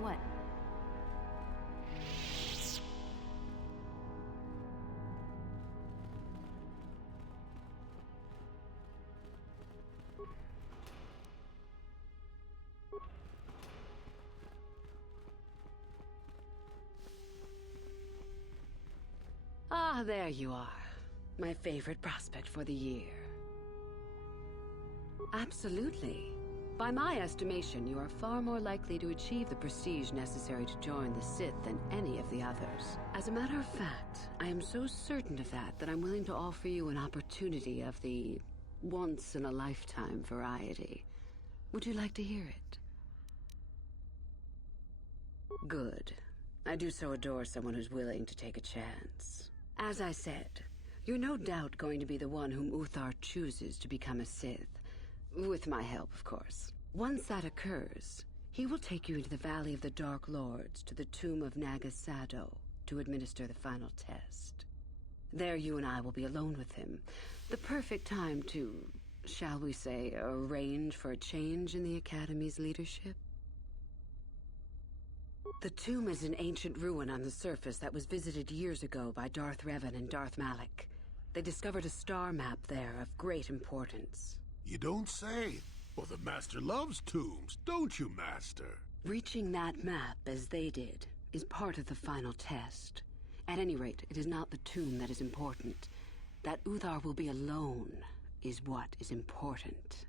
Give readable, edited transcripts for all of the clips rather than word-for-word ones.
What? Ah, there you are. My favorite prospect for the year. Absolutely. By my estimation, you are far more likely to achieve the prestige necessary to join the Sith than any of the others. As a matter of fact, I am so certain of that I'm willing to offer you an opportunity of the once-in-a-lifetime variety. Would you like to hear it? Good. I do so adore someone who's willing to take a chance. As I said, you're no doubt going to be the one whom Uthar chooses to become a Sith. With my help, of course. Once that occurs, he will take you into the Valley of the Dark Lords to the tomb of Nagasado to administer the final test. There you and I will be alone with him. The perfect time to, shall we say, arrange for a change in the Academy's leadership. The tomb is an ancient ruin on the surface that was visited years ago by Darth Revan and Darth Malak. They discovered a star map there of great importance. You don't say. Well, the Master loves tombs, don't you, Master? Reaching that map, as they did, is part of the final test. At any rate, it is not the tomb that is important. That Uthar will be alone is what is important.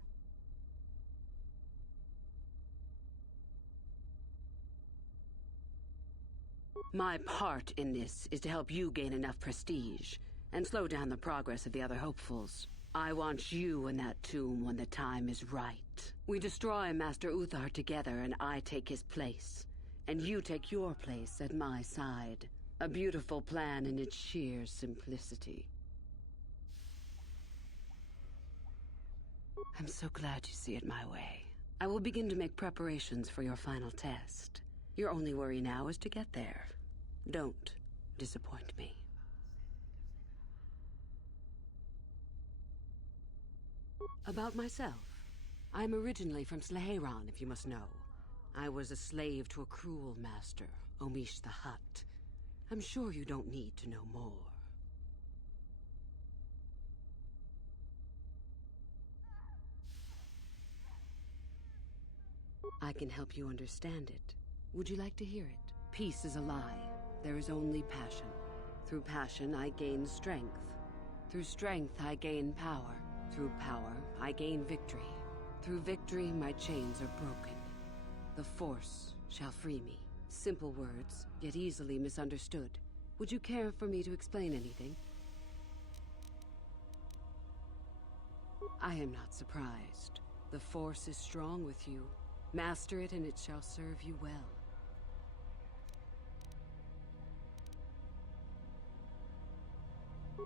My part in this is to help you gain enough prestige and slow down the progress of the other hopefuls. I want you in that tomb when the time is right. We destroy Master Uthar together and I take his place. And you take your place at my side. A beautiful plan in its sheer simplicity. I'm so glad you see it my way. I will begin to make preparations for your final test. Your only worry now is to get there. Don't disappoint me. About myself. I'm originally from Sleheron, if you must know. I was a slave to a cruel master, Omish the Hutt. I'm sure you don't need to know more. I can help you understand it. Would you like to hear it? Peace is a lie. There is only passion. Through passion, I gain strength. Through strength, I gain power. Through power, I gain victory. Through victory, my chains are broken. The Force shall free me. Simple words, yet easily misunderstood. Would you care for me to explain anything? I am not surprised. The Force is strong with you. Master it and it shall serve you well.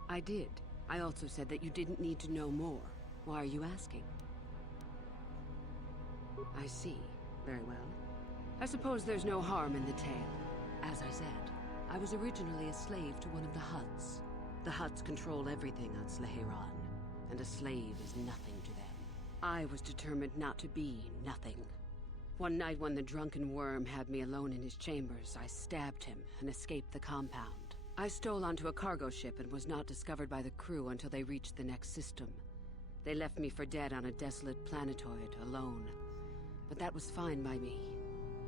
I did. I also said that you didn't need to know more. Why are you asking? I see. Very well. I suppose there's no harm in the tale. As I said, I was originally a slave to one of the Hutts. The Hutts control everything on Sleheron, and a slave is nothing to them. I was determined not to be nothing. One night when the drunken worm had me alone in his chambers, I stabbed him and escaped the compound. I stole onto a cargo ship and was not discovered by the crew until they reached the next system. They left me for dead on a desolate planetoid, alone. But that was fine by me.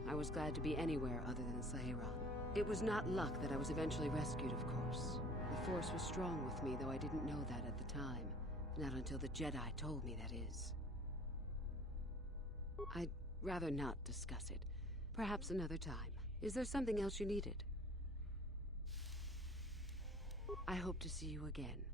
I was glad to be anywhere other than Sleheron. It was not luck that I was eventually rescued, of course. The Force was strong with me, though I didn't know that at the time. Not until the Jedi told me, that is. I'd rather not discuss it. Perhaps another time. Is there something else you needed? I hope to see you again.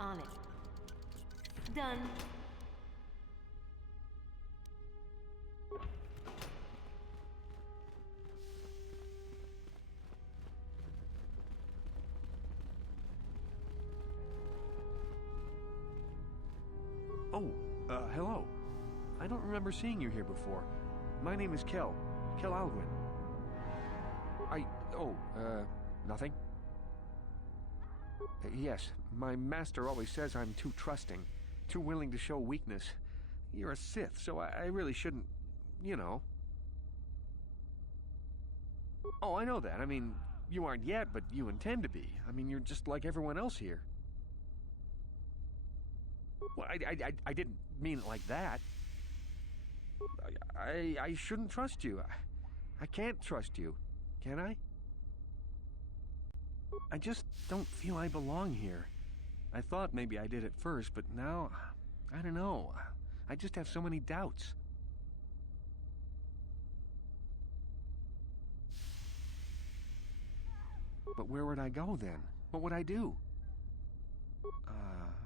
On it. Done. Oh, hello. I don't remember seeing you here before. My name is Kel Alwyn. Nothing? Yes, my master always says I'm too trusting, too willing to show weakness. You're a Sith, so I really shouldn't, you know. Oh, I know that. I mean, you aren't yet, but you intend to be. I mean, you're just like everyone else here. Well, I didn't mean it like that. I shouldn't trust you. I can't trust you, can I? I just don't feel I belong here. I thought maybe I did at first, but now, I don't know. I just have so many doubts. But where would I go then? What would I do?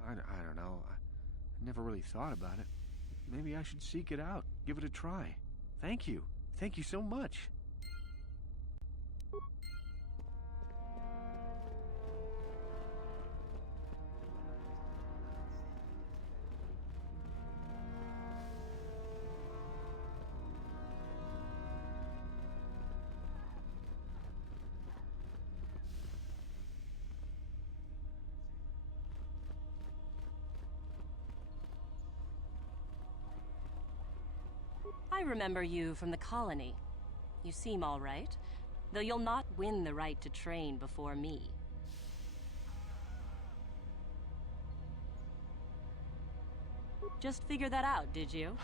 I don't know. I never really thought about it. Maybe I should seek it out, give it a try. Thank you. Thank you so much. I remember you from the colony. You seem all right, though you'll not win the right to train before me. Just figured that out, did you?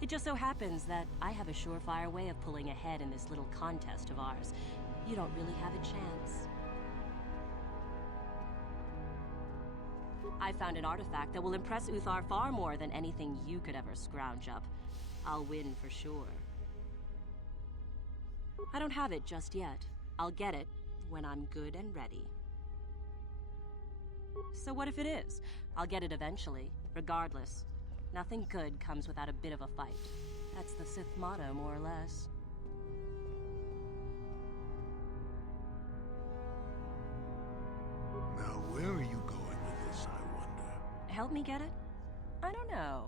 It just so happens that I have a surefire way of pulling ahead in this little contest of ours. You don't really have a chance. I found an artifact that will impress Uthar far more than anything you could ever scrounge up. I'll win for sure. I don't have it just yet. I'll get it when I'm good and ready. So what if it is? I'll get it eventually, regardless. Nothing good comes without a bit of a fight. That's the Sith motto, more or less. Now, where are you going with this, I wonder? Help me get it? I don't know.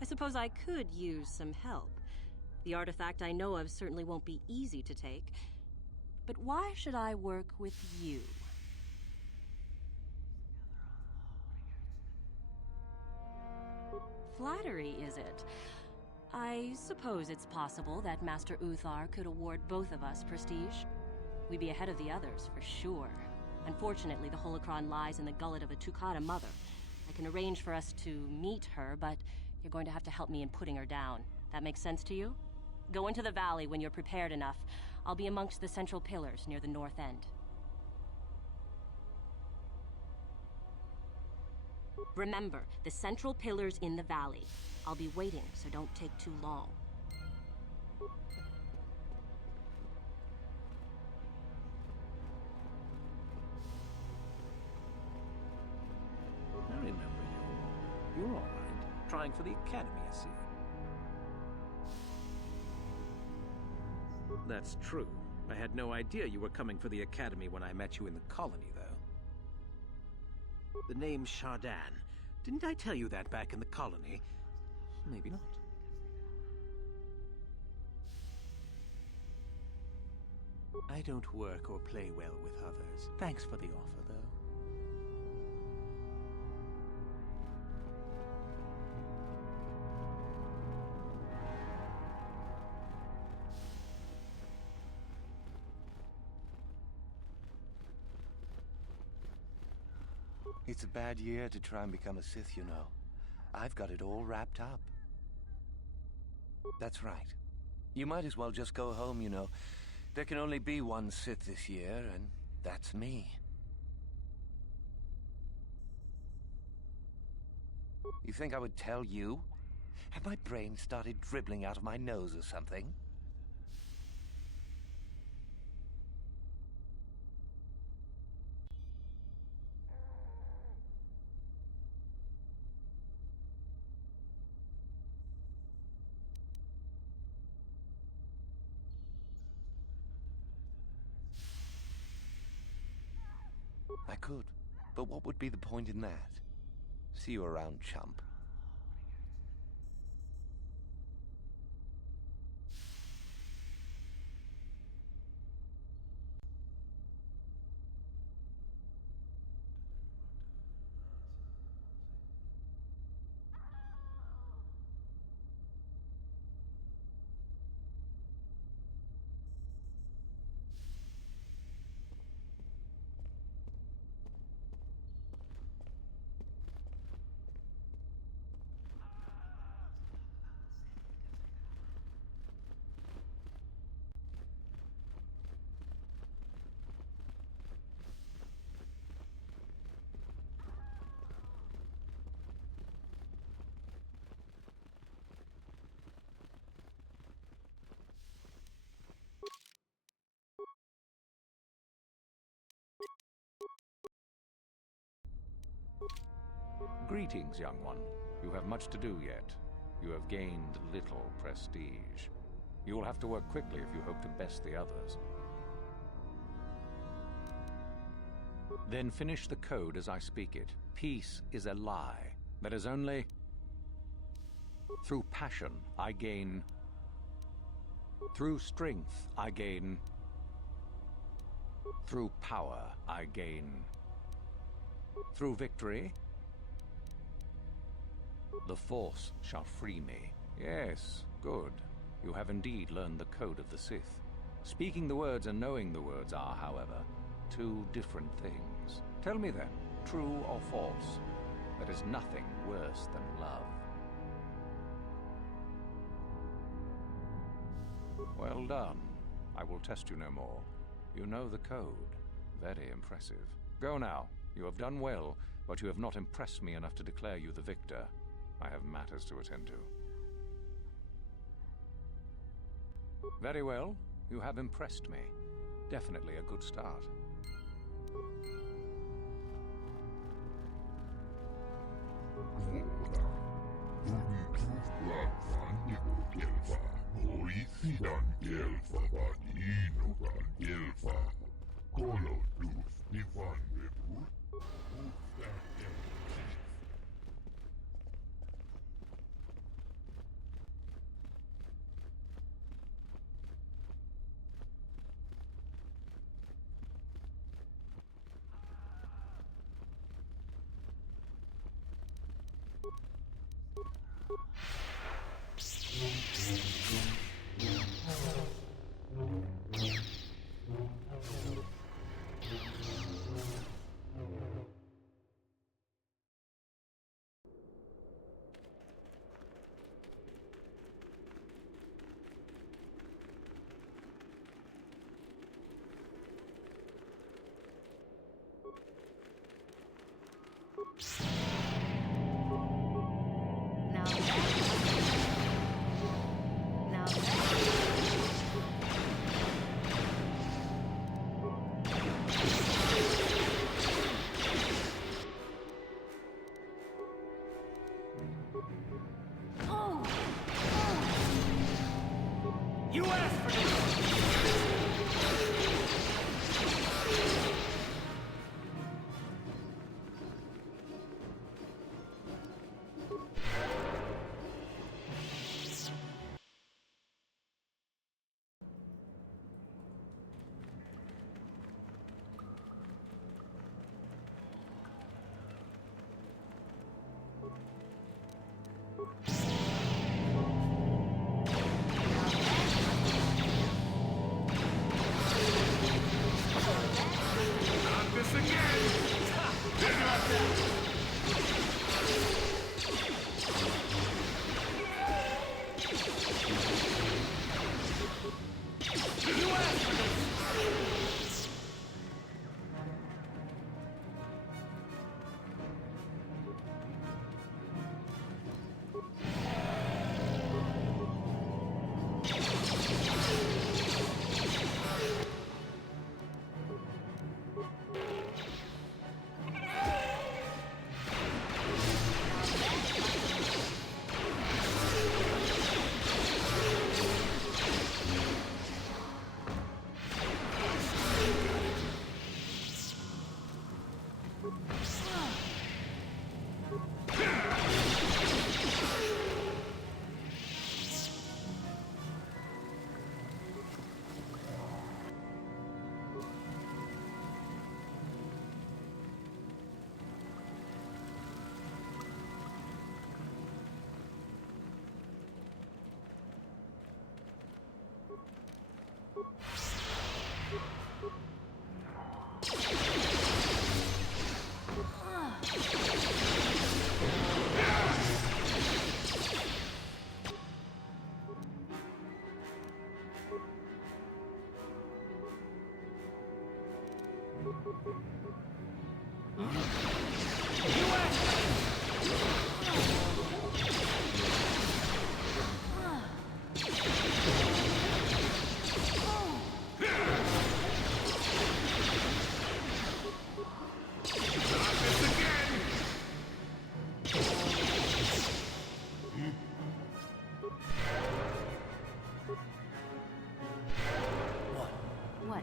I suppose I could use some help. The artifact I know of certainly won't be easy to take. But why should I work with you? Flattery, is it? I suppose it's possible that Master Uthar could award both of us prestige. We'd be ahead of the others, for sure. Unfortunately, the holocron lies in the gullet of a Tukata mother. I can arrange for us to meet her, but you're going to have to help me in putting her down. That makes sense to you? Go into the valley when you're prepared enough. I'll be amongst the central pillars near the north end. Remember, the central pillars in the valley. I'll be waiting, so don't take too long. I remember you. You're all right. Trying for the academy, I see. That's true. I had no idea you were coming for the academy when I met you in the colony, though. The name's Shardan. Didn't I tell you that back in the colony? Maybe not. I don't work or play well with others. Thanks for the offer, though. It's a bad year to try and become a Sith, you know. I've got it all wrapped up. That's right. You might as well just go home, you know. There can only be one Sith this year, and that's me. You think I would tell you? Have my brain started dribbling out of my nose or something? could. But what would be the point in that? See you around, chump. Greetings, young one. You have much to do yet. You have gained little prestige. You will have to work quickly if you hope to best the others. Then finish the code as I speak it. Peace is a lie. That is only... Through passion, I gain... Through strength, I gain... Through power, I gain... Through victory... The Force shall free me. Yes, good. You have indeed learned the code of the Sith. Speaking the words and knowing the words are, however, two different things. Tell me then, true or false, there is nothing worse than love. Well done. I will test you no more. You know the code. Very impressive. Go now. You have done well, but you have not impressed me enough to declare you the victor. I have matters to attend to. Very well. You have impressed me. Definitely a good start. You asked for this! What?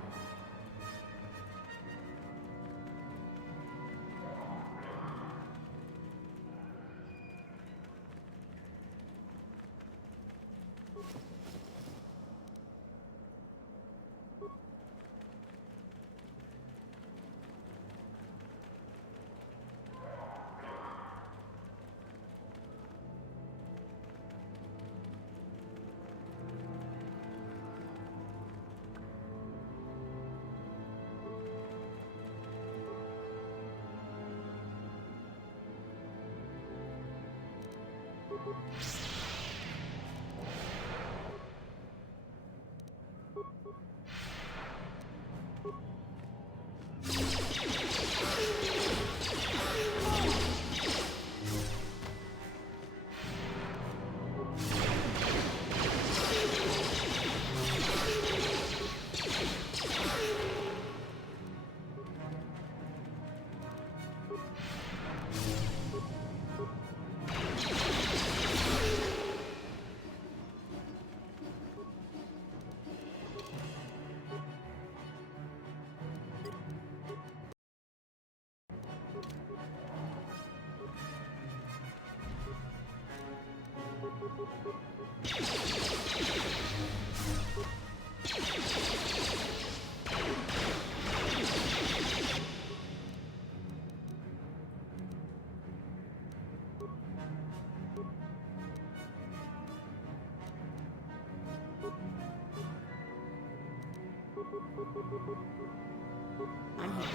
I'm here.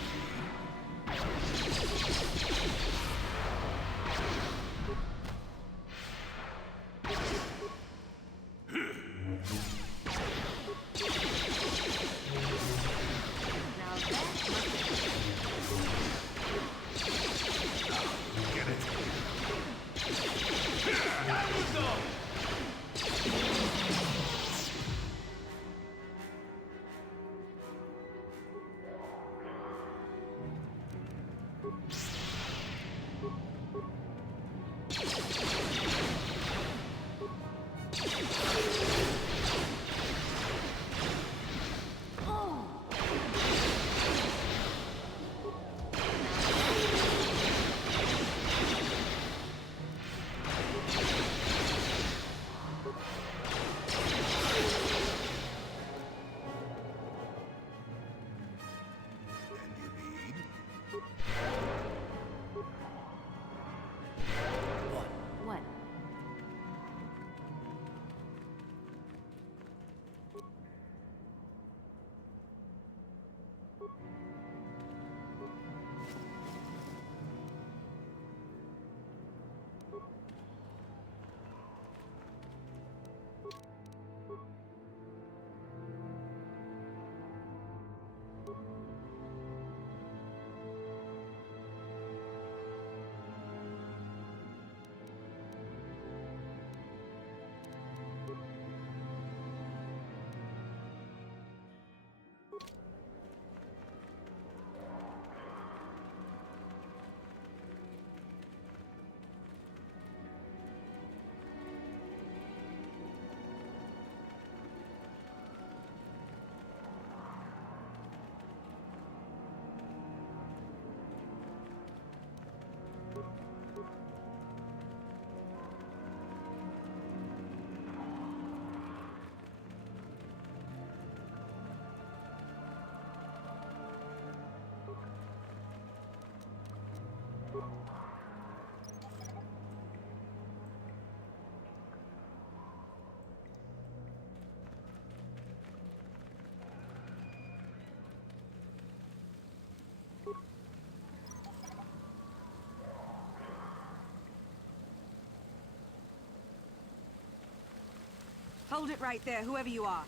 What? Hold it right there, whoever you are.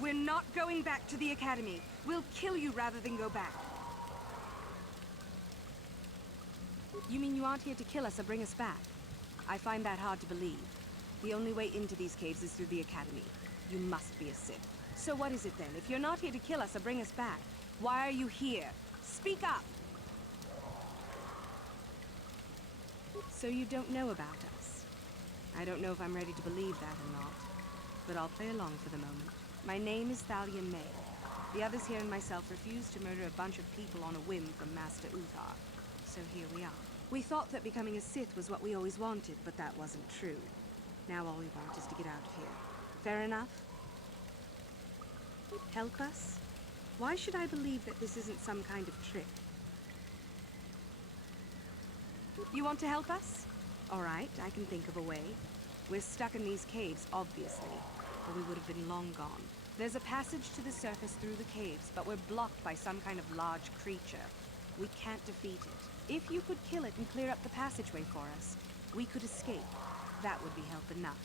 We're not going back to the Academy. We'll kill you rather than go back. You mean you aren't here to kill us or bring us back? I find that hard to believe. The only way into these caves is through the Academy. You must be a Sith. So what is it then? If you're not here to kill us or bring us back, why are you here? Speak up! So you don't know about us? I don't know if I'm ready to believe that or not, but I'll play along for the moment. My name is Thalia May. The others here and myself refused to murder a bunch of people on a whim from Master Uthar. So here we are. We thought that becoming a Sith was what we always wanted, but that wasn't true. Now all we want is to get out of here. Fair enough? Help us? Why should I believe that this isn't some kind of trick? You want to help us? All right, I can think of a way. We're stuck in these caves, obviously, or we would have been long gone. There's a passage to the surface through the caves, but we're blocked by some kind of large creature. We can't defeat it. If you could kill it and clear up the passageway for us, we could escape. That would be help enough.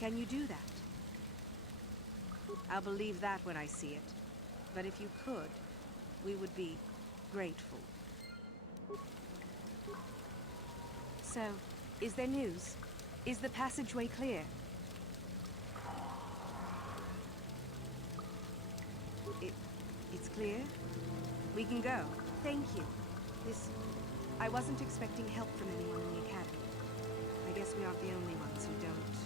Can you do that? I'll believe that when I see it. But if you could, we would be grateful. So, is there news? Is the passageway clear? It's clear? We can go. Thank you. I wasn't expecting help from anyone in the Academy. I guess we aren't the only ones who don't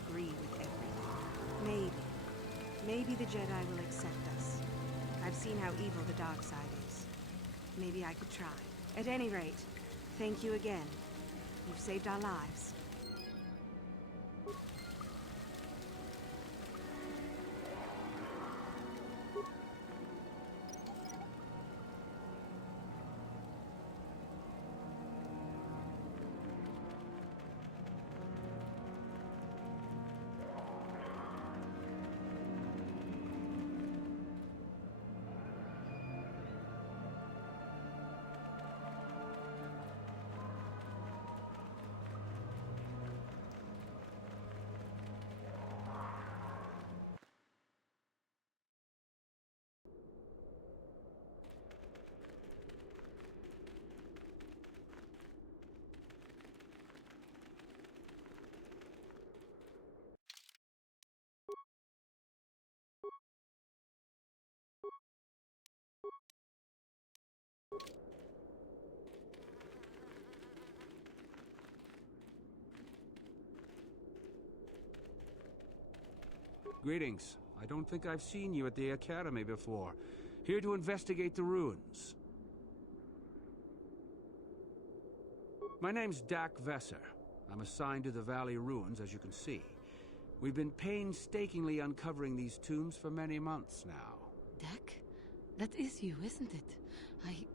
agree with everything. Maybe the Jedi will accept us. I've seen how evil the dark side is. Maybe I could try. At any rate, thank you again. You've saved our lives. Greetings. I don't think I've seen you at the Academy before. Here to investigate the ruins. My name's Dak Vesser. I'm assigned to the Valley Ruins, as you can see. We've been painstakingly uncovering these tombs for many months now. Dak? That is you, isn't it?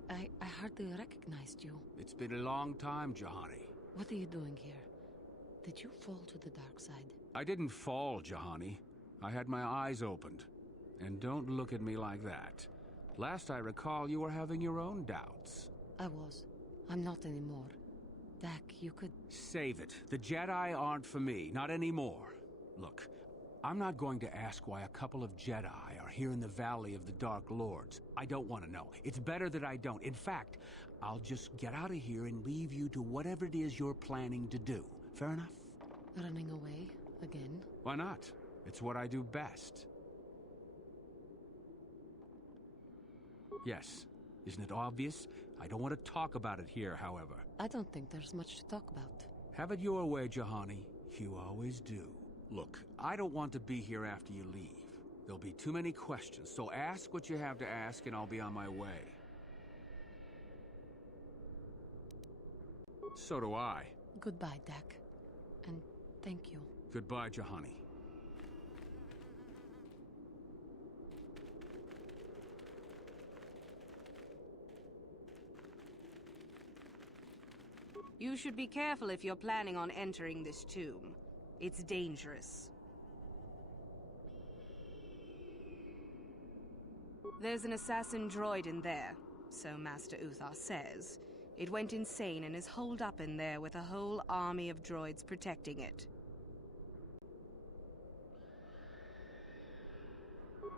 I hardly recognized you. It's been a long time, Jahani. What are you doing here? Did you fall to the dark side? I didn't fall, Jahani. I had my eyes opened. And don't look at me like that. Last I recall, you were having your own doubts. I was. I'm not anymore. Dak, you could... Save it. The Jedi aren't for me. Not anymore. Look, I'm not going to ask why a couple of Jedi are here in the Valley of the Dark Lords. I don't want to know. It's better that I don't. In fact, I'll just get out of here and leave you to whatever it is you're planning to do. Fair enough? Running away? Again? Why not? It's what I do best. Yes. Isn't it obvious? I don't want to talk about it here, however. I don't think there's much to talk about. Have it your way, Jahani. You always do. Look, I don't want to be here after you leave. There'll be too many questions, so ask what you have to ask and I'll be on my way. So do I. Goodbye, Dak. And thank you. Goodbye, Jahani. You should be careful if you're planning on entering this tomb. It's dangerous. There's an assassin droid in there, so Master Uthar says. It went insane and is holed up in there with a whole army of droids protecting it.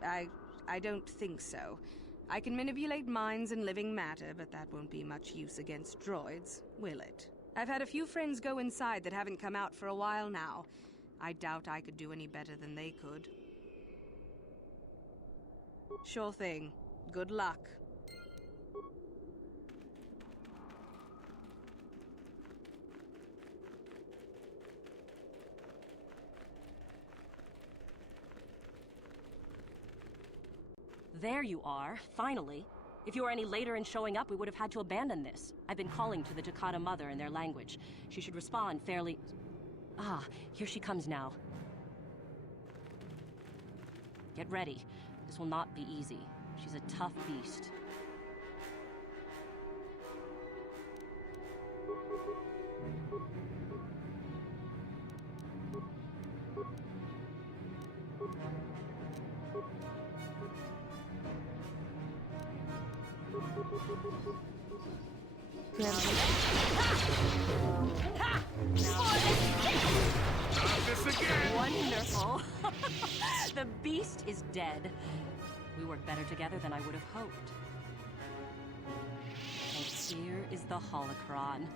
I don't think so. I can manipulate minds and living matter, but that won't be much use against droids, will it? I've had a few friends go inside that haven't come out for a while now. I doubt I could do any better than they could. Sure thing. Good luck. There you are, finally. If you were any later in showing up, we would have had to abandon this. I've been calling to the Takata mother in their language. She should respond fairly... Ah, here she comes now. Get ready. This will not be easy. She's a tough beast. Wonderful. The beast is dead. We work better together than I would have hoped. And here is the holocron.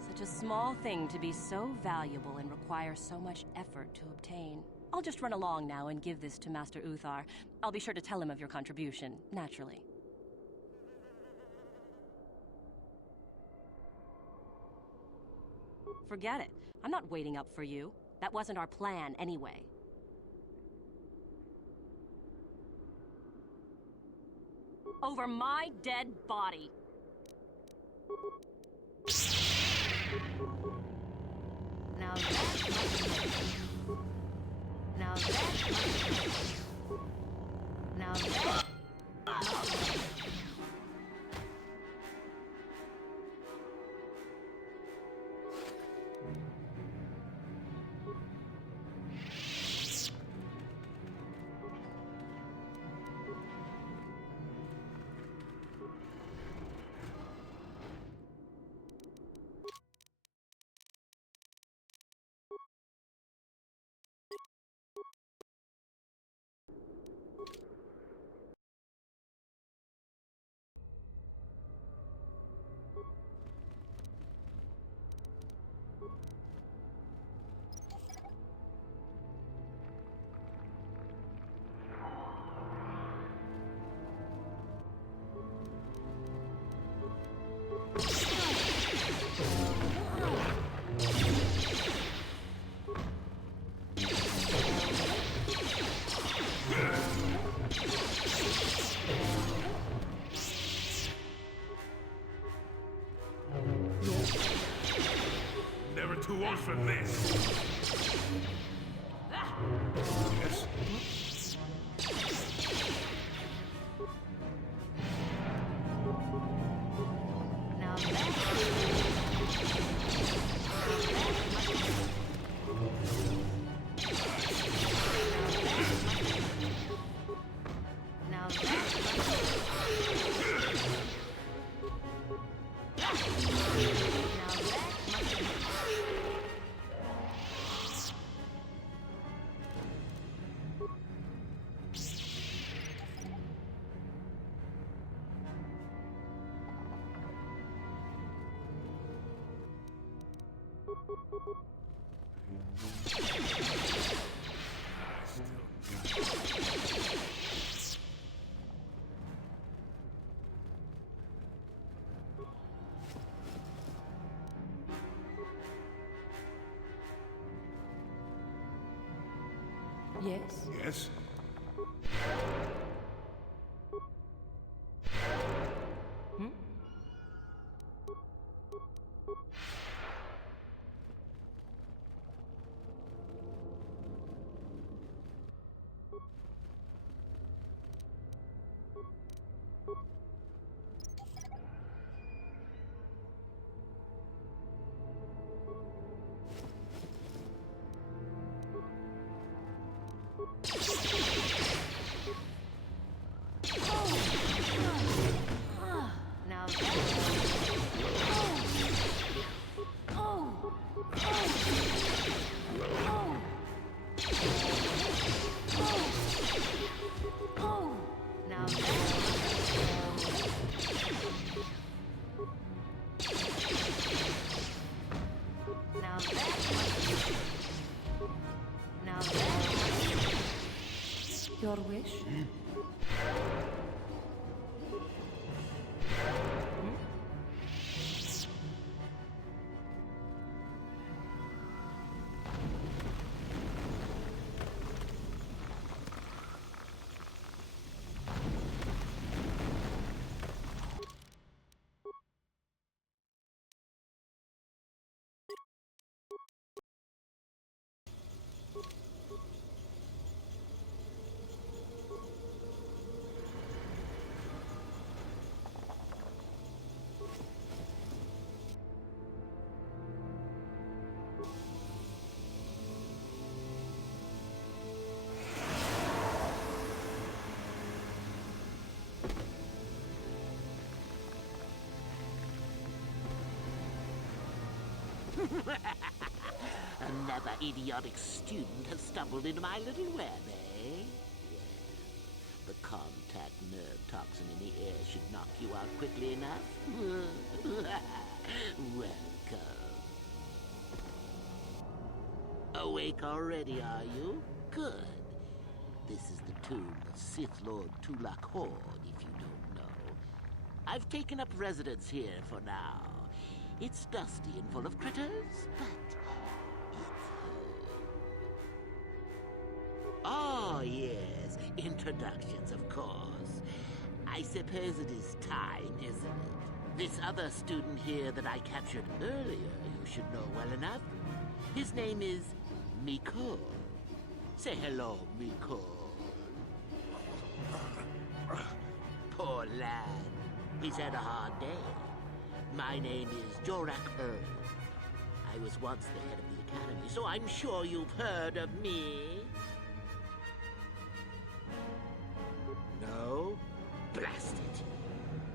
Such a small thing to be so valuable and require so much effort to obtain. I'll just run along now and give this to Master Uthar. I'll be sure to tell him of your contribution, naturally. Forget it. I'm not waiting up for you. That wasn't our plan, anyway. Over my dead body. Now that... Now that... Now that... Never too old for this. Yes? Now that... Now Yes? Yes? Hmm? Your wish? Another idiotic student has stumbled into my little web, eh? Well, the contact nerve toxin in the air should knock you out quickly enough. Welcome. Awake already, are you? Good. This is the tomb of Sith Lord Tulak Hord, if you don't know. I've taken up residence here for now. It's dusty and full of critters, but it's home. Oh, yes, introductions, of course. I suppose it is time, isn't it? This other student here that I captured earlier, you should know well enough. His name is Mikol. Say hello, Mikol. Poor lad. He's had a hard day. My name is Jorak Earl. I was once the head of the academy, so I'm sure you've heard of me. No? Blast it.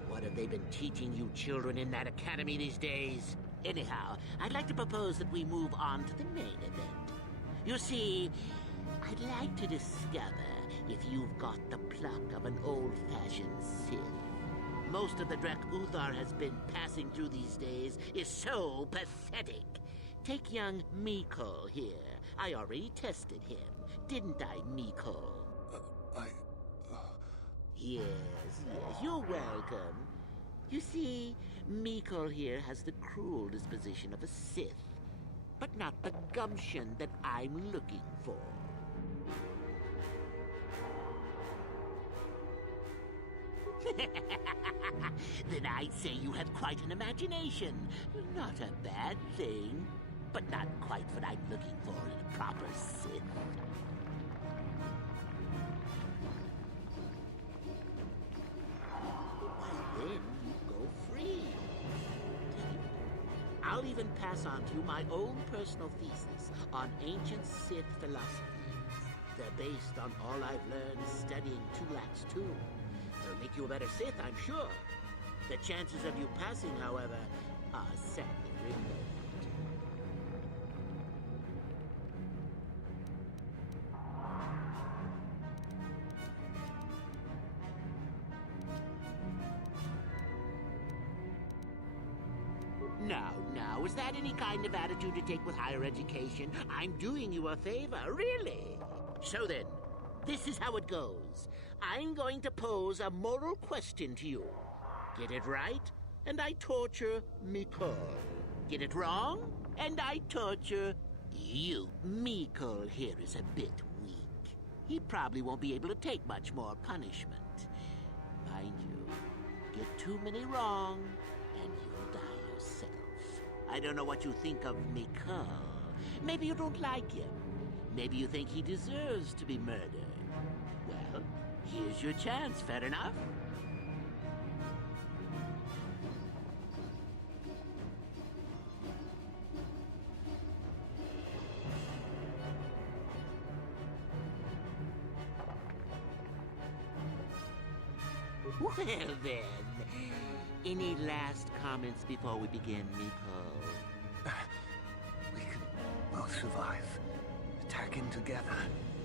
What have they been teaching you children in that academy these days? Anyhow, I'd like to propose that we move on to the main event. You see, I'd like to discover if you've got the pluck of an old-fashioned Sith. Most of the Drek Uthar has been passing through these days is so pathetic. Take young Mikol here. I already tested him, didn't I, Mikol? Yes, you're welcome. You see, Mikol here has the cruel disposition of a Sith, but not the gumption that I'm looking for. Then I'd say you have quite an imagination. Not a bad thing, but not quite what I'm looking for in a proper Sith. Why, then you go free. I'll even pass on to you my own personal thesis on ancient Sith philosophies. They're based on all I've learned studying Tulak's tomb. They'll make you a better Sith, I'm sure. The chances of you passing, however, are sadly remote. Now, is that any kind of attitude to take with higher education? I'm doing you a favor, really. So then, this is how it goes. I'm going to pose a moral question to you. Get it right, and I torture Mikol. Get it wrong, and I torture you. Mikol here is a bit weak. He probably won't be able to take much more punishment. Mind you, get too many wrong, and you'll die yourself. I don't know what you think of Mikol. Maybe you don't like him. Maybe you think he deserves to be murdered. Well, here's your chance, fair enough? Well then, any last comments before we begin, Mikol? We can both survive. Attacking together.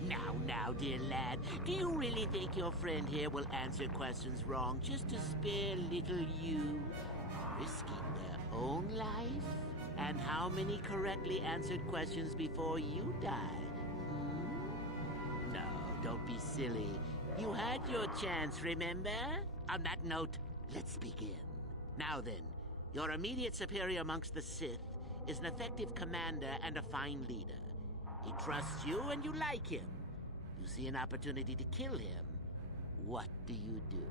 Now, dear lad, do you really think your friend here will answer questions wrong just to spare little you? Risking their own life? And how many correctly answered questions before you died? No, don't be silly. You had your chance, remember? On that note, let's begin. Now then, your immediate superior amongst the Sith is an effective commander and a fine leader. He trusts you and you like him. You see an opportunity to kill him. What do you do?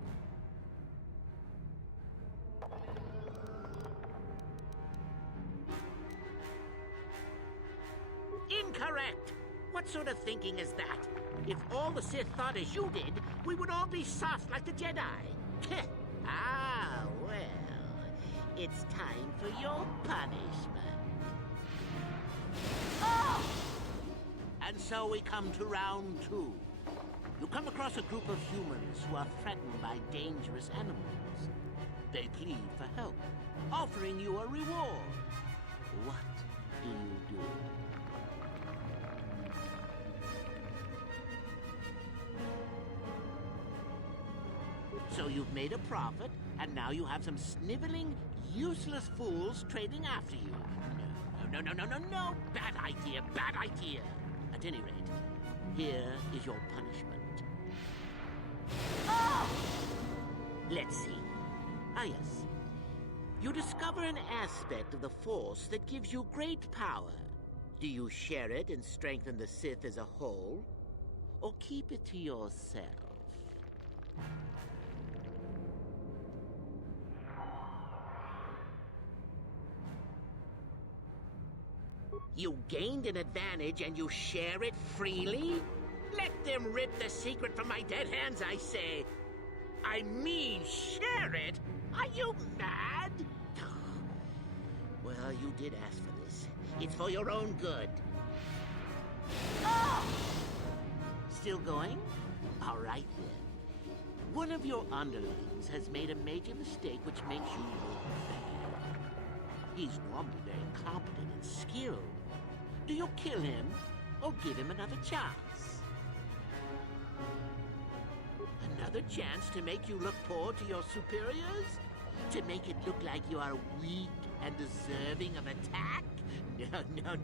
Incorrect! What sort of thinking is that? If all the Sith thought as you did, we would all be soft like the Jedi. Ah, well, it's time for your punishment. Oh! And so we come to round 2. You come across a group of humans who are threatened by dangerous animals. They plead for help, offering you a reward. What do you do? So you've made a profit, and now you have some sniveling, useless fools trading after you. No. Bad idea, bad idea. At any rate, here is your punishment. Oh! Let's see. Ah, yes. You discover an aspect of the Force that gives you great power. Do you share it and strengthen the Sith as a whole? Or keep it to yourself? You gained an advantage and you share it freely? Let them rip the secret from my dead hands, I say. I mean, share it? Are you mad? Well, you did ask for this. It's for your own good. Oh! Still going? All right, then. One of your underlings has made a major mistake which makes you look bad. He's normally very competent and skilled. Do you kill him, or give him another chance? Another chance to make you look poor to your superiors? To make it look like you are weak and deserving of attack? No.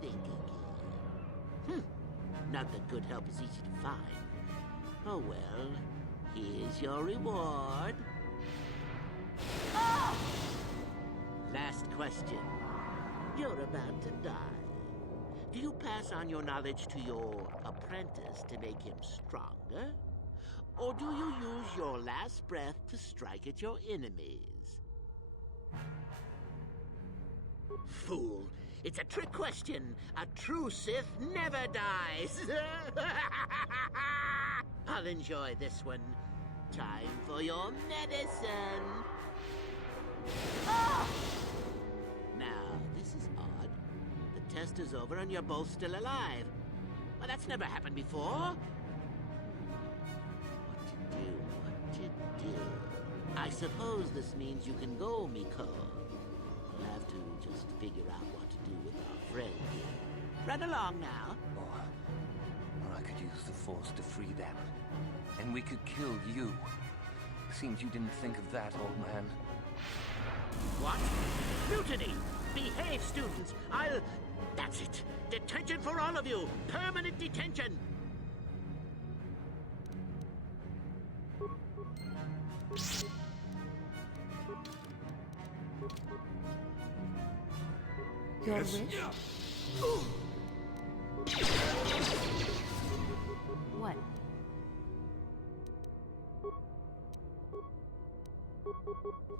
Think again. Not that good help is easy to find. Oh well, here's your reward. Oh! Last question. You're about to die. Do you pass on your knowledge to your apprentice to make him stronger? Or do you use your last breath to strike at your enemies? Fool! It's a trick question. A true Sith never dies. I'll enjoy this one. Time for your medicine. Oh! Now, this is odd. The test is over and you're both still alive. Well, that's never happened before. What to do? I suppose this means you can go, Miko. We'll have to just figure out what to do with our friend here. Run along now. Or I could use the Force to free them. And we could kill you. Seems you didn't think of that, old man. What? Mutiny! Behave, students! That's it! Detention for all of you! Permanent detention! Your wish? What?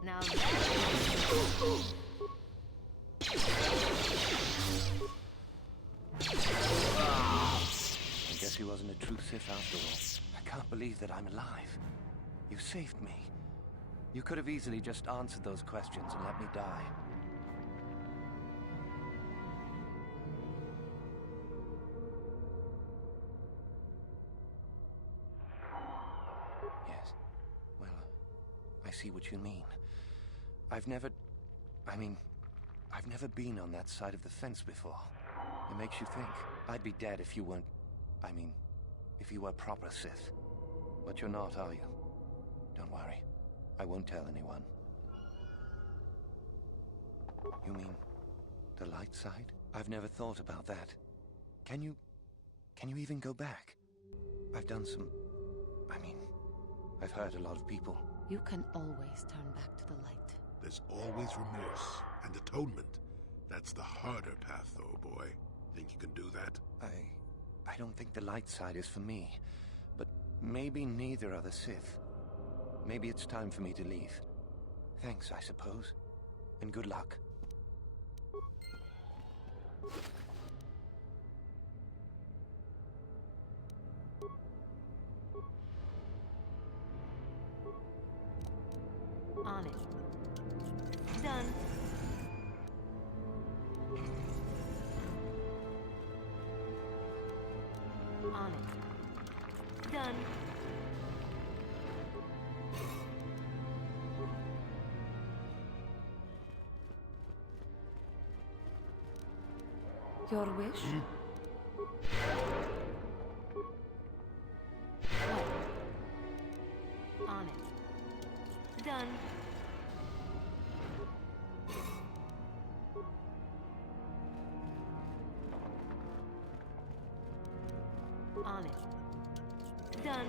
Now I guess he wasn't a true Sith after all. I can't believe that I'm alive. You saved me. You could have easily just answered those questions and let me die. Yes. Well, I see what you mean. I've never been on that side of the fence before. It makes you think. I'd be dead if you weren't... if you were proper Sith. But you're not, are you? Don't worry. I won't tell anyone. You mean the light side? I've never thought about that. Can you even go back? I've done some... I've hurt a lot of people. You can always turn back to the light. There's always remorse and atonement. That's the harder path, though, boy. Think you can do that? I don't think the light side is for me. But maybe neither are the Sith. Maybe it's time for me to leave. Thanks, I suppose. And good luck. On it. Done. On it. Done. Your wish? What? On it. Done. On it. Done.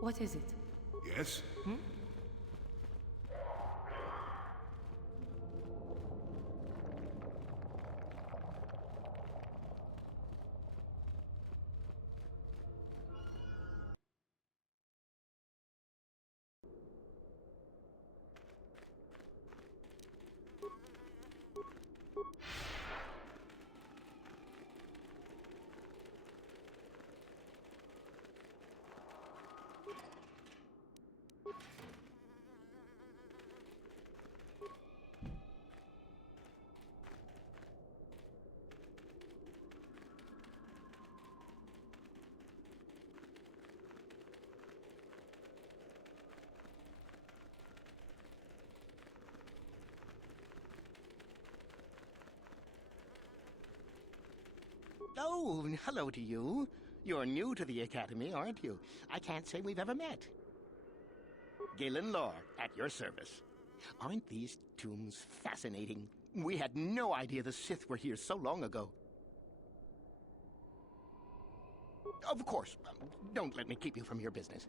What is it? Yes? Oh, hello to you. You're new to the Academy, aren't you? I can't say we've ever met. Galen Lore, at your service. Aren't these tombs fascinating? We had no idea the Sith were here so long ago. Of course, don't let me keep you from your business.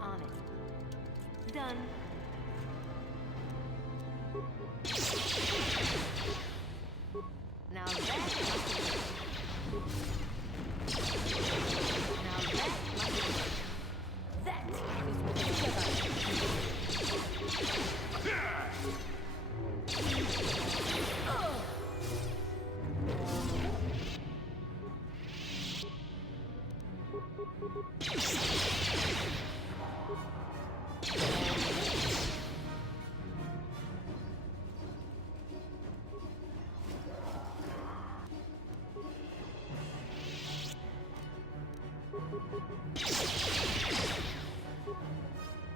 On it. Done. Now that That is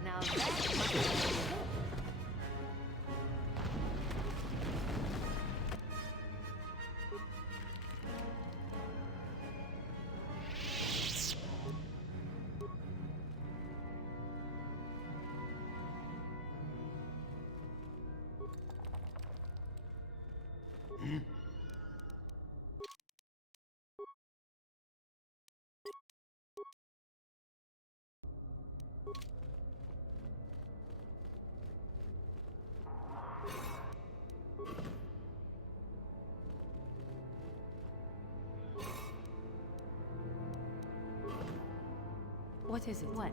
Now What is it? What?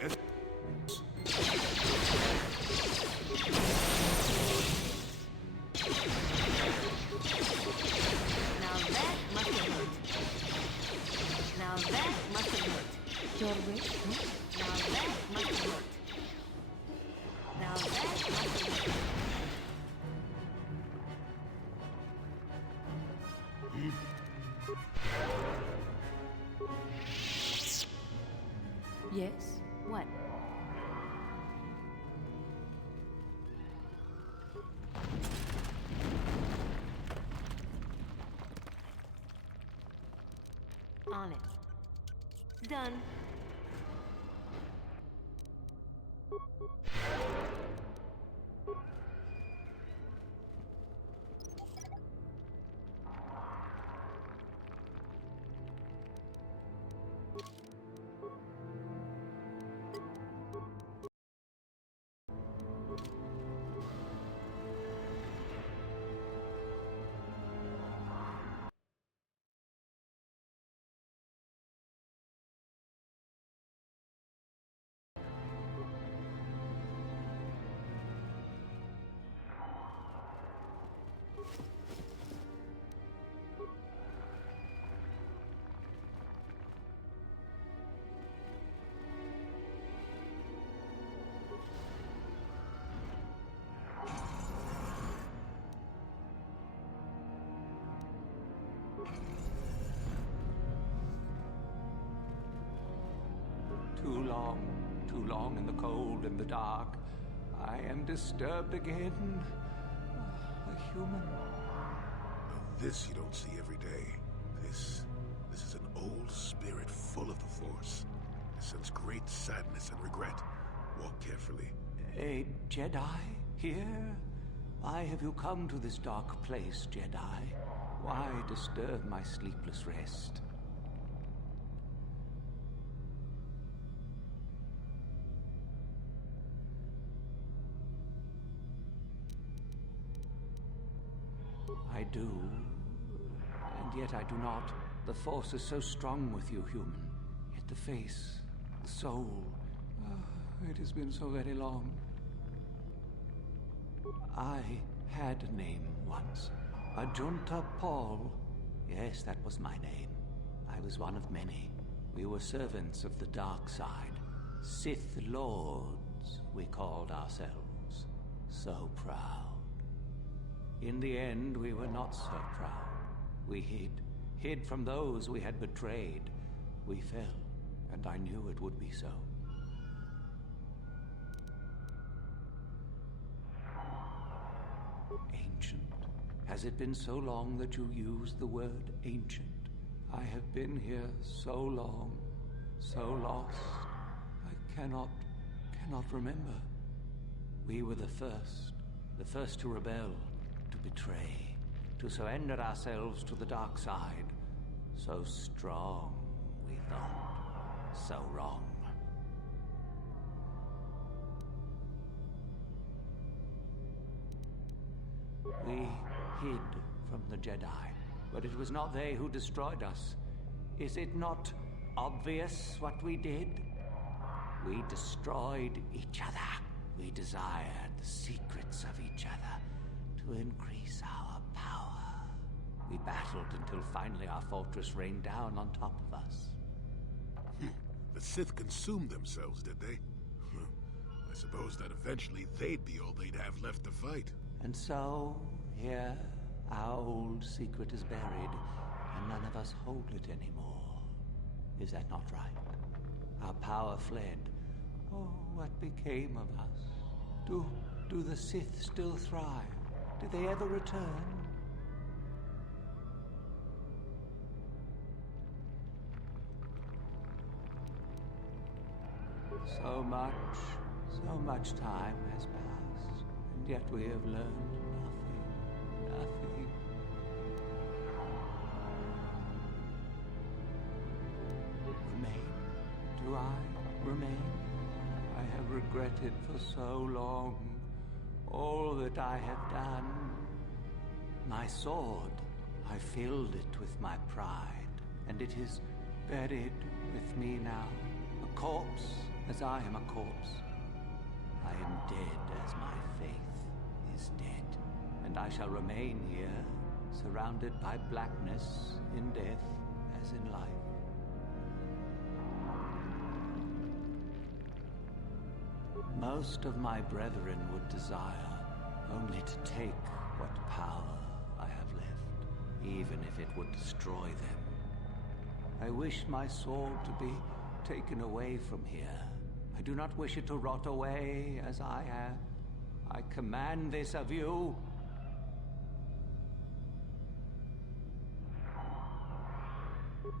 Yes? Now that must have hurt. Now that must have hurt. Your wish? Now that must have hurt. Now that must have hurt. Yes? What? On it. Done. Too long in the cold and the dark. I am disturbed again. A human. Now this you don't see every day. This is an old spirit full of the Force. It sense great sadness and regret. Walk carefully. A Jedi here? Why have you come to this dark place, Jedi? Why disturb my sleepless rest? I do, and yet I do not. The Force is so strong with you, human. Yet the face, the soul... it has been so very long. I had a name once. Ajunta Paul. Yes, that was my name. I was one of many. We were servants of the dark side. Sith Lords, we called ourselves. So proud. In the end, we were not so proud. We hid from those we had betrayed. We fell, and I knew it would be so. Ancient? Has it been so long that you used the word ancient? I have been here so long, so lost. I cannot remember. We were the first to rebel, to betray, to surrender ourselves to the dark side. So strong, we thought. So wrong. We hid from the Jedi, but it was not they who destroyed us. Is it not obvious what we did? We destroyed each other. We desired the secrets of each other to increase our power. We battled until finally our fortress rained down on top of us. The Sith consumed themselves, did they? I suppose that eventually they'd be all they'd have left to fight. And so, here Our old secret is buried, and none of us hold it anymore. Is that not right? Our power fled. Oh, what became of us? Do the Sith still thrive? Did they ever return? So much time has passed, and yet we have learned nothing. Remain? Do I remain? I have regretted for so long all that I have done. My sword, I filled it with my pride, and it is buried with me now, a corpse as I am a corpse. I am dead as my faith is dead, and I shall remain here, surrounded by blackness in death as in life. Most of my brethren would desire only to take what power I have left, even if it would destroy them. I wish my sword to be taken away from here. I do not wish it to rot away as I have. I command this of you.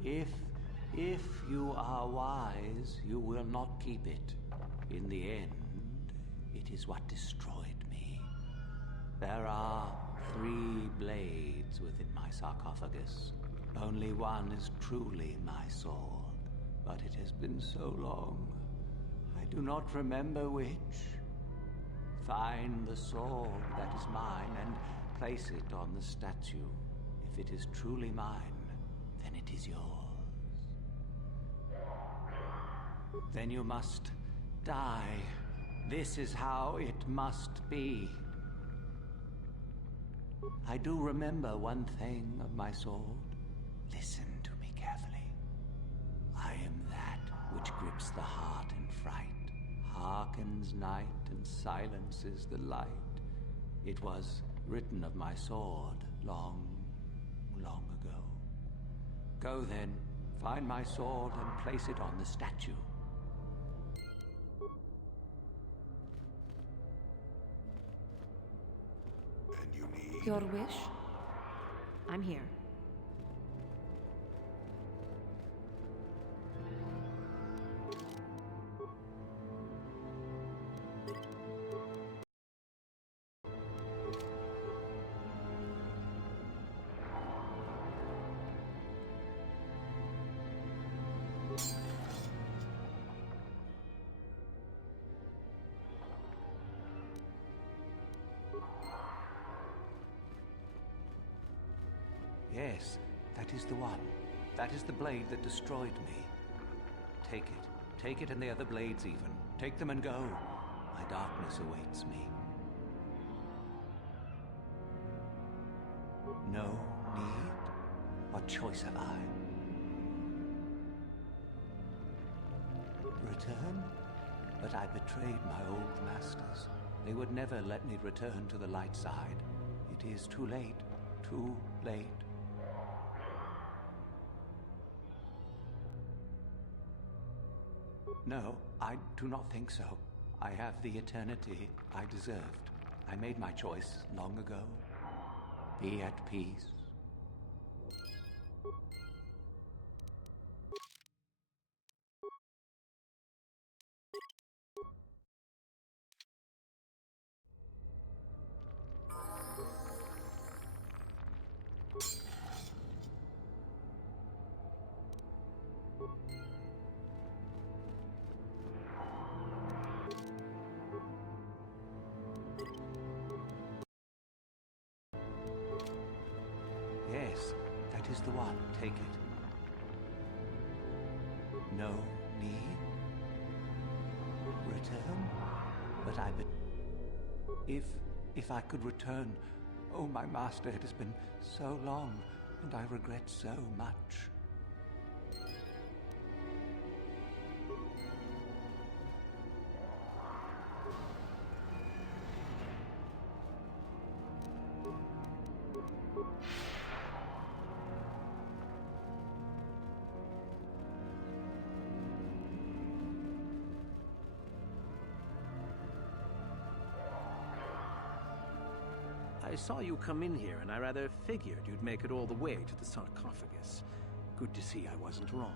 If you are wise, you will not keep it. In the end, it is what destroyed me. There are 3 blades within my sarcophagus. Only one is truly my sword, but it has been so long. I do not remember which. Find the sword that is mine and place it on the statue. If it is truly mine, then it is yours. Then you must die. This is how it must be. I do remember one thing of my sword. Listen to me carefully. I am that which grips the heart in fright, hearkens night and silences the light. It was written of my sword long, long ago. Go then, find my sword and place it on the statue. And you need... Your wish? I'm here. Yes, that is the one. That is the blade that destroyed me. Take it. Take it and the other blades even. Take them and go. My darkness awaits me. No need? What choice have I? Return? But I betrayed my old masters. They would never let me return to the light side. It is too late. Too late. No, I do not think so. I have the eternity I deserved. I made my choice long ago. Be at peace. Yes, that is the one. Take it. No need? Return? But if I could return, oh, my master, it has been so long, and I regret so much. I saw you come in here, and I rather figured you'd make it all the way to the sarcophagus. Good to see I wasn't wrong.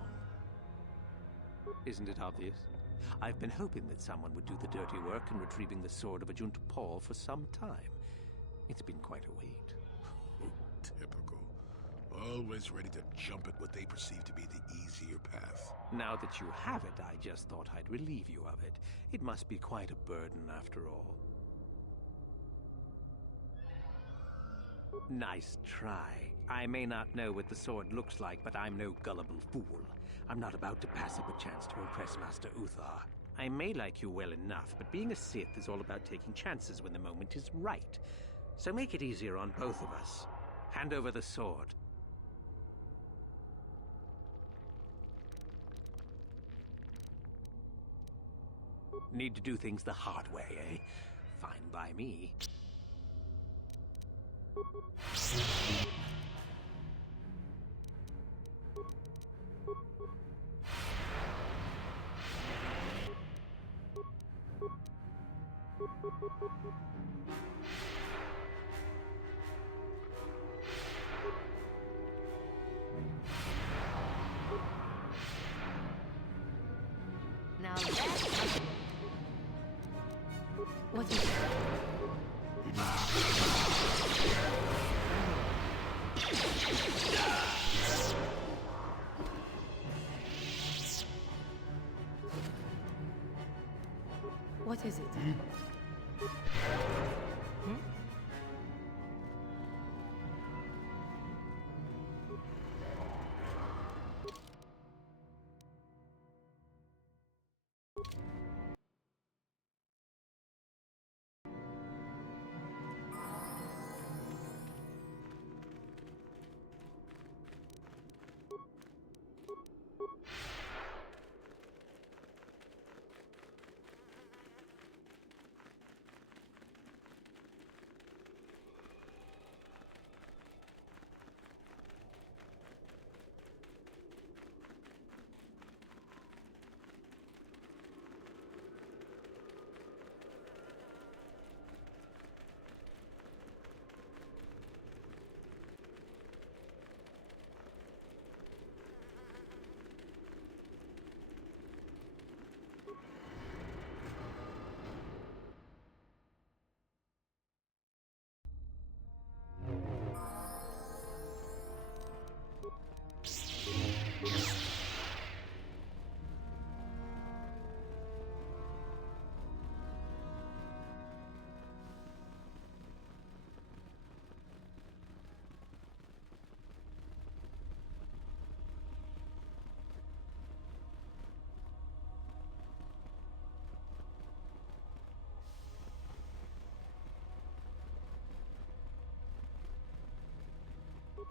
Isn't it obvious? I've been hoping that someone would do the dirty work in retrieving the sword of Ajunta Paul for some time. It's been quite a wait. Typical. Always ready to jump at what they perceive to be the easier path. Now that you have it, I just thought I'd relieve you of it. It must be quite a burden after all. Nice try. I may not know what the sword looks like, but I'm no gullible fool. I'm not about to pass up a chance to impress Master Uthar. I may like you well enough, but being a Sith is all about taking chances when the moment is right. So make it easier on both of us. Hand over the sword. Need to do things the hard way, eh? Fine by me. Now that's... What is it? What is it?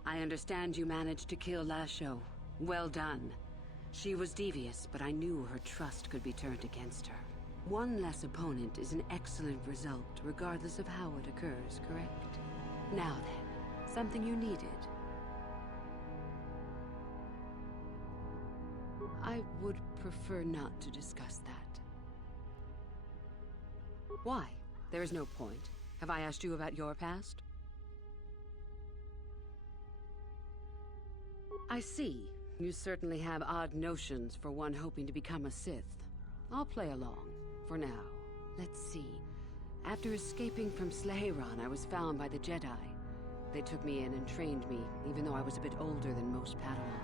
I understand you managed to kill Lasho. Well done. She was devious, but I knew her trust could be turned against her. One less opponent is an excellent result, regardless of how it occurs, correct? Now then, something you needed. I would prefer not to discuss that. Why? There is no point. Have I asked you about your past? I see. You certainly have odd notions for one hoping to become a Sith. I'll play along, for now. Let's see. After escaping from Sleheyron, I was found by the Jedi. They took me in and trained me, even though I was a bit older than most Padawan.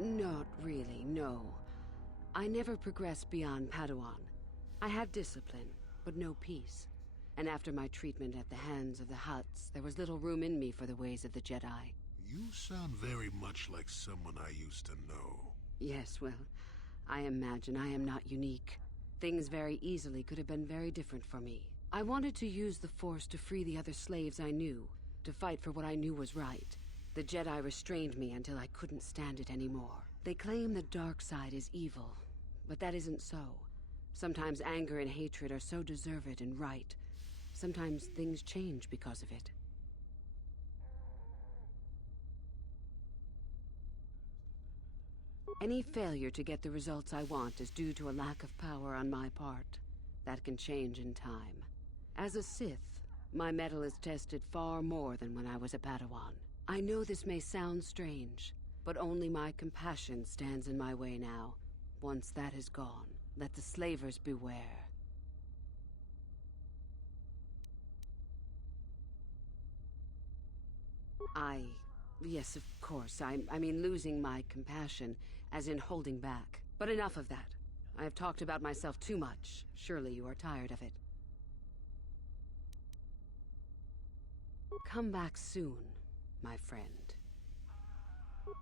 Not really, no. I never progressed beyond Padawan. I had discipline, but no peace. And after my treatment at the hands of the Hutts, there was little room in me for the ways of the Jedi. You sound very much like someone I used to know. Yes, well, I imagine I am not unique. Things very easily could have been very different for me. I wanted to use the Force to free the other slaves I knew, to fight for what I knew was right. The Jedi restrained me until I couldn't stand it anymore. They claim the dark side is evil, but that isn't so. Sometimes anger and hatred are so deserved and right. Sometimes things change because of it. Any failure to get the results I want is due to a lack of power on my part. That can change in time. As a Sith, My mettle is tested far more than when I was a Padawan. I know this may sound strange, but only my compassion stands in my way now. Once that is gone, let the slavers beware. Yes, of course. I mean losing my compassion, as in holding back. But enough of that. I have talked about myself too much. Surely you are tired of it. Come back soon, my friend.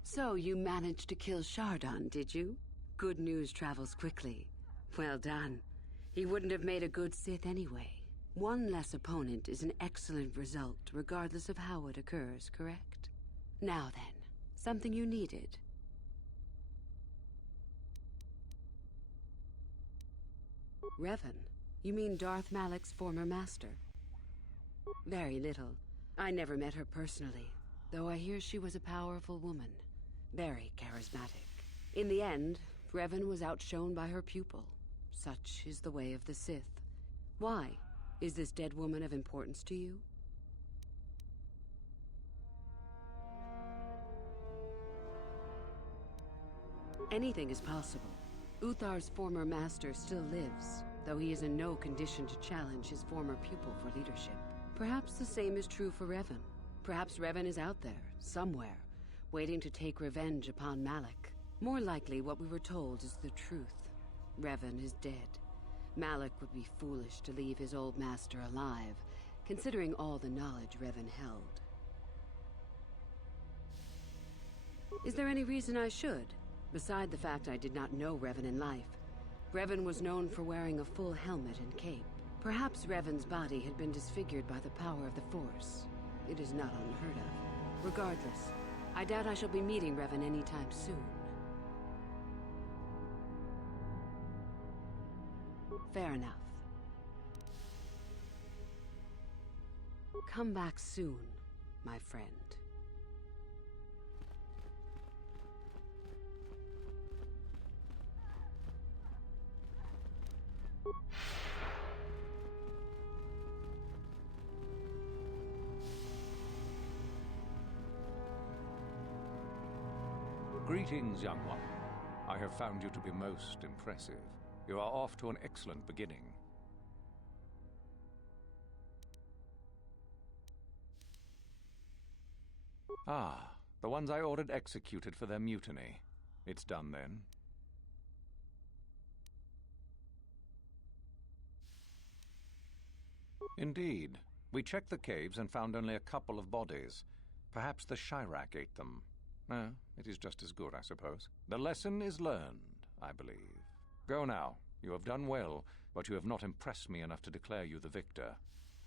So, you managed to kill Shardon, did you? Good news travels quickly. Well done. He wouldn't have made a good Sith anyway. One less opponent is an excellent result, regardless of how it occurs, correct? Now then, something you needed. Revan? You mean Darth Malak's former master? Very little. I never met her personally, though I hear she was a powerful woman. Very charismatic. In the end, Revan was outshone by her pupil. Such is the way of the Sith. Why? Is this dead woman of importance to you? Anything is possible. Uthar's former master still lives, though he is in no condition to challenge his former pupil for leadership. Perhaps the same is true for Revan. Perhaps Revan is out there, somewhere, waiting to take revenge upon Malak. More likely, what we were told is the truth. Revan is dead. Malak would be foolish to leave his old master alive, considering all the knowledge Revan held. Is there any reason I should? Beside the fact I did not know Revan in life, Revan was known for wearing a full helmet and cape. Perhaps Revan's body had been disfigured by the power of the Force. It is not unheard of. Regardless, I doubt I shall be meeting Revan anytime soon. Fair enough. Come back soon, my friend. Greetings, young one. I have found you to be most impressive. You are off to an excellent beginning. Ah, the ones I ordered executed for their mutiny. It's done then. Indeed. We checked the caves and found only a couple of bodies. Perhaps the Shirak ate them. It is just as good, I suppose. The lesson is learned, I believe. Go now. You have done well, but you have not impressed me enough to declare you the victor.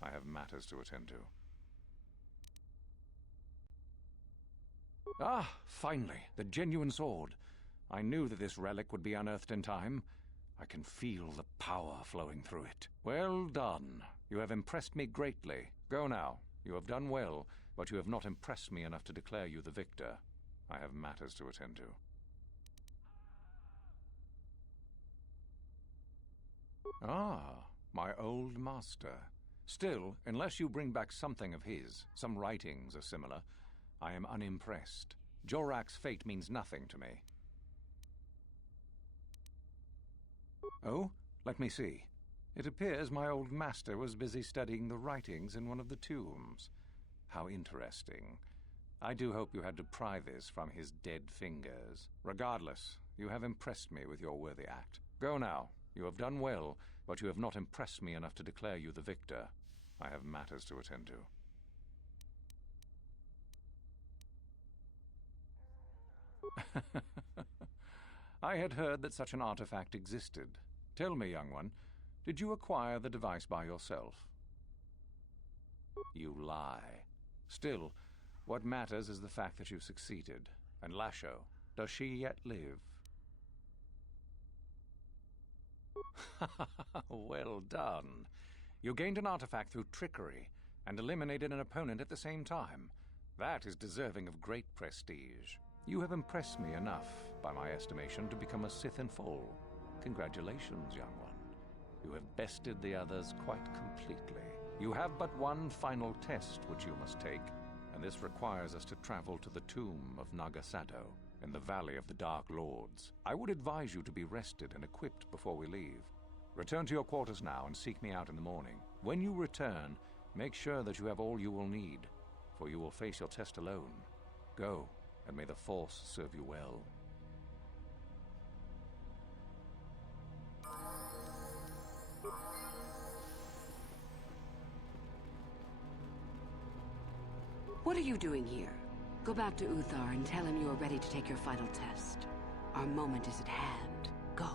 I have matters to attend to. Ah, finally, the genuine sword. I knew that this relic would be unearthed in time. I can feel the power flowing through it. Well done. You have impressed me greatly. Go now. You have done well, but you have not impressed me enough to declare you the victor. I have matters to attend to. Ah, my old master. Still, unless you bring back something of his, some writings or similar, I am unimpressed. Jorak's fate means nothing to me. Oh, let me see. It appears my old master was busy studying the writings in one of the tombs. How interesting. I do hope you had to pry this from his dead fingers. Regardless, you have impressed me with your worthy act. Go now. You have done well, but you have not impressed me enough to declare you the victor. I have matters to attend to. I had heard that such an artifact existed. Tell me, young one, did you acquire the device by yourself? You lie. Still, what matters is the fact that you succeeded. And Lasho, does she yet live? Well done. You gained an artifact through trickery, and eliminated an opponent at the same time. That is deserving of great prestige. You have impressed me enough, by my estimation, to become a Sith in full. Congratulations, young one. You have bested the others quite completely. You have but one final test which you must take, and this requires us to travel to the tomb of Nagasado in the Valley of the Dark Lords. I would advise you to be rested and equipped before we leave. Return to your quarters now and seek me out in the morning. When you return, make sure that you have all you will need, for you will face your test alone. Go, and may the Force serve you well. What are you doing here? Go back to Uthar and tell him you are ready to take your final test. Our moment is at hand. Go.